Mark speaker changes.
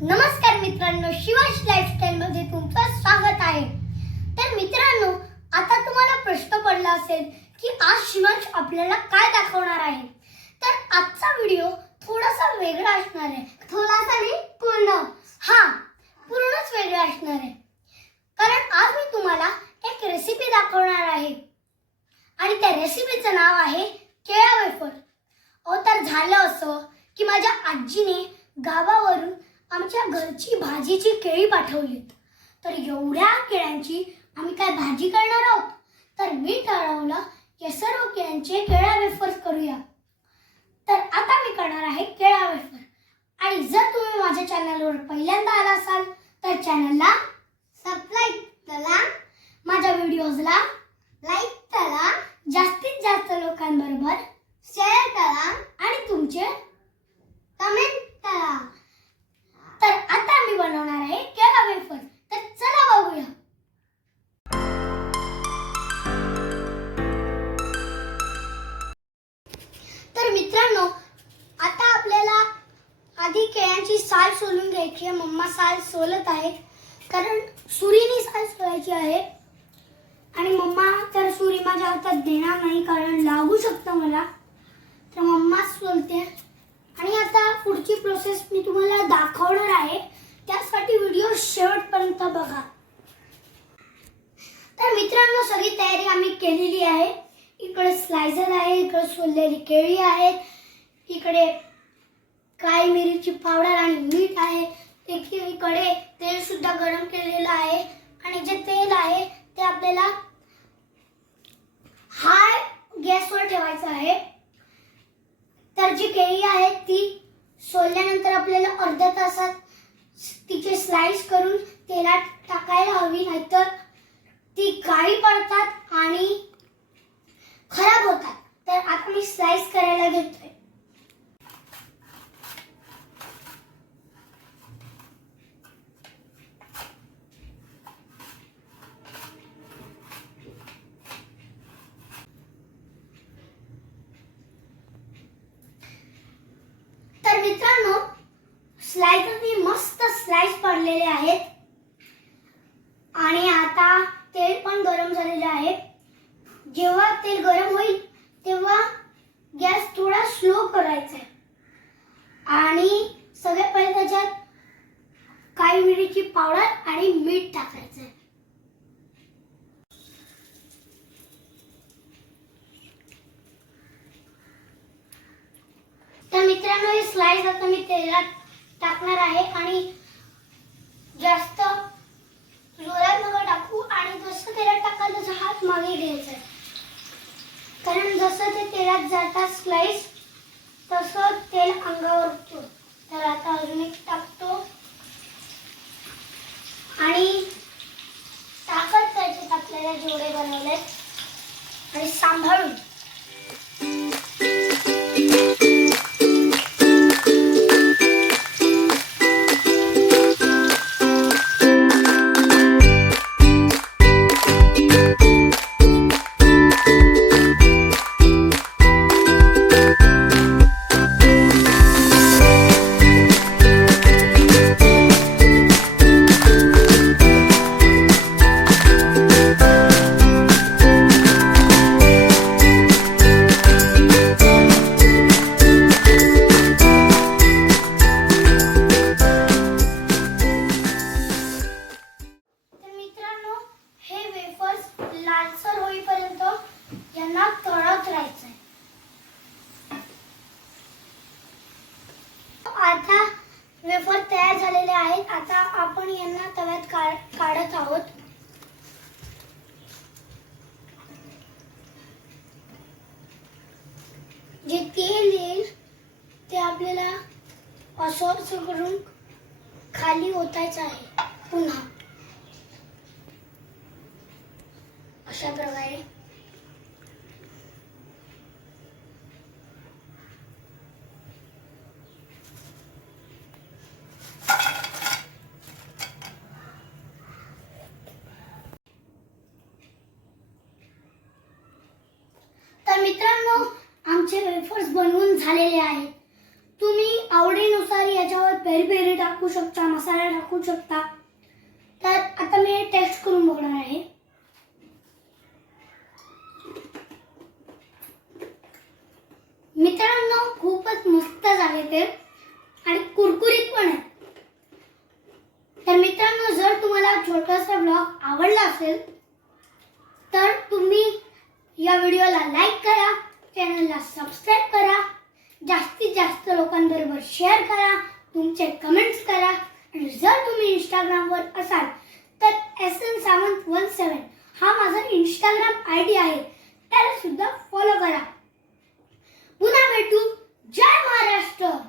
Speaker 1: नमस्कार मित्रांनो शिवाश लाईफस्टाईल मध्ये तुमचं स्वागत आहे. तर मित्रांनो आता तुम्हाला प्रश्न पडला असेल की आज शिवांश आपल्याला काय दाखवणार आहे? तर आजचा व्हिडिओ थोडासा वेगळा असणार आहे. थोडासा नाही पूर्ण. हा पूर्णच वेगळा असणार आहे. कारण आज मी तुम्हाला एक रेसिपी दाखवणार आहे. आणि त्या रेसिपीचं नाव आहे केळा वेफर अहो तर झालं असं की माझ्या आजीने गावावरून आमच्या घरची भाजीची केळी पाठवलीत. तर एवढ्या केळ्यांची आम्ही काय भाजी करणार आहोत? तर मी ठरवलं या सर्व केळ्यांचे केळा वेफर्स करूया. तर आता मी करणार आहे केळा वेफर. आणि जर तुम्ही माझ्या चॅनलवर पहिल्यांदा आला असाल तर चॅनलला सबस्क्राईब करा माझ्या व्हिडिओजला लाईक करा जास्तीत जास्त लोकांबरोबर शेअर करा आणि तुमचे मित्रांनो आता आपल्याला आधी केळ्यांची साल सोलून घ्यायची आहे. मम्मा साल सोलत आहे कारण सुरीने साल सोलायची आहे. आणि मम्मा तर सुरी माझ्या हातात देणार नाही कारण लागू शकतं मला. तर मम्मा सोलते. आणि आता पुढची प्रोसेस मी तुम्हाला दाखवणार आहे. त्यासाठी व्हिडिओ शेवटपर्यंत बघा. तर मित्रांनो सगळी तयारी आम्ही केलेली आहे. इकडे स्लायझर आहे इकडे सोललेली केळी आहेत इकडे काळी मिरीची पावडर आणि मीठ आहे इकडे तेल सुद्धा गरम केलेलं आहे आणि जे तेल आहे ते आपल्याला हाय गॅसवर ठेवायचं आहे. तर जी केळी आहे ती सोलल्यानंतर आपल्याला अर्ध्या तासात तिचे स्लाइस करून तेलात टाकायला हवी नाहीतर ती काळी पडतात आणि खराब होतात. तर आता मी स्लाइस करायला घेतोय. तर मित्रांनो स्लाइस मी मस्त स्लाइस पडलेले आहेत. आणि आता तेल पण गरम झालेले आहे. जेव्हा तेल गरम होईल तेव्हा गॅस थोडा स्लो करायचा आहे. आणि सगळ्यात पहिले त्याच्यात काळी मिरीची पावडर आणि मीठ टाकायचं आहे. तर मित्रांनो हे स्लाइस आता मी तेलात टाकणार आहे आणि जास्त जोरात नका टाकू आणि जसं तेलात टाकाल तसं हात मागे घ्यायचा आहे. कारण जसं ते तेलात जातात स्लाइस तसं तेल अंगावर उठतो. तर आता अजून एक टाकतो. आहेत. आता आपण यांना तव्यात काढत आहोत. जे तेल येईल ते आपल्याला असं असं करून खाली ओतायचं आहे. पुन्हा. अशा प्रकारे तर मित्रांनो आमचे वेफर्स बनवून झालेले आहेत. तुम्ही आवडीनुसार याच्यावर पेरी पेरी टाकू शकता मसाला टाकू शकता. तर आता मी टेस्ट करून बघणार आहे. मित्रांनो खूपच मस्त झाले ते. आणि कुरकुरीत पण आहे तर मित्रांनो जर तुम्हाला छोटासा ब्लॉग आवडला असेल तर तुम्ही या व्हिडिओला लाईक करा चॅनलला सबस्क्राईब करा जास्तीत जास्त लोकांबरोबर शेअर करा तुमचे कमेंट्स करा. आणि जर तुम्ही इंस्टाग्रामवर असाल तर S N Sawant one seven हा माझा इंस्टाग्राम आय डी आहे. त्याला सुद्धा फॉलो करा. पुन्हा भेटू. जय महाराष्ट्र.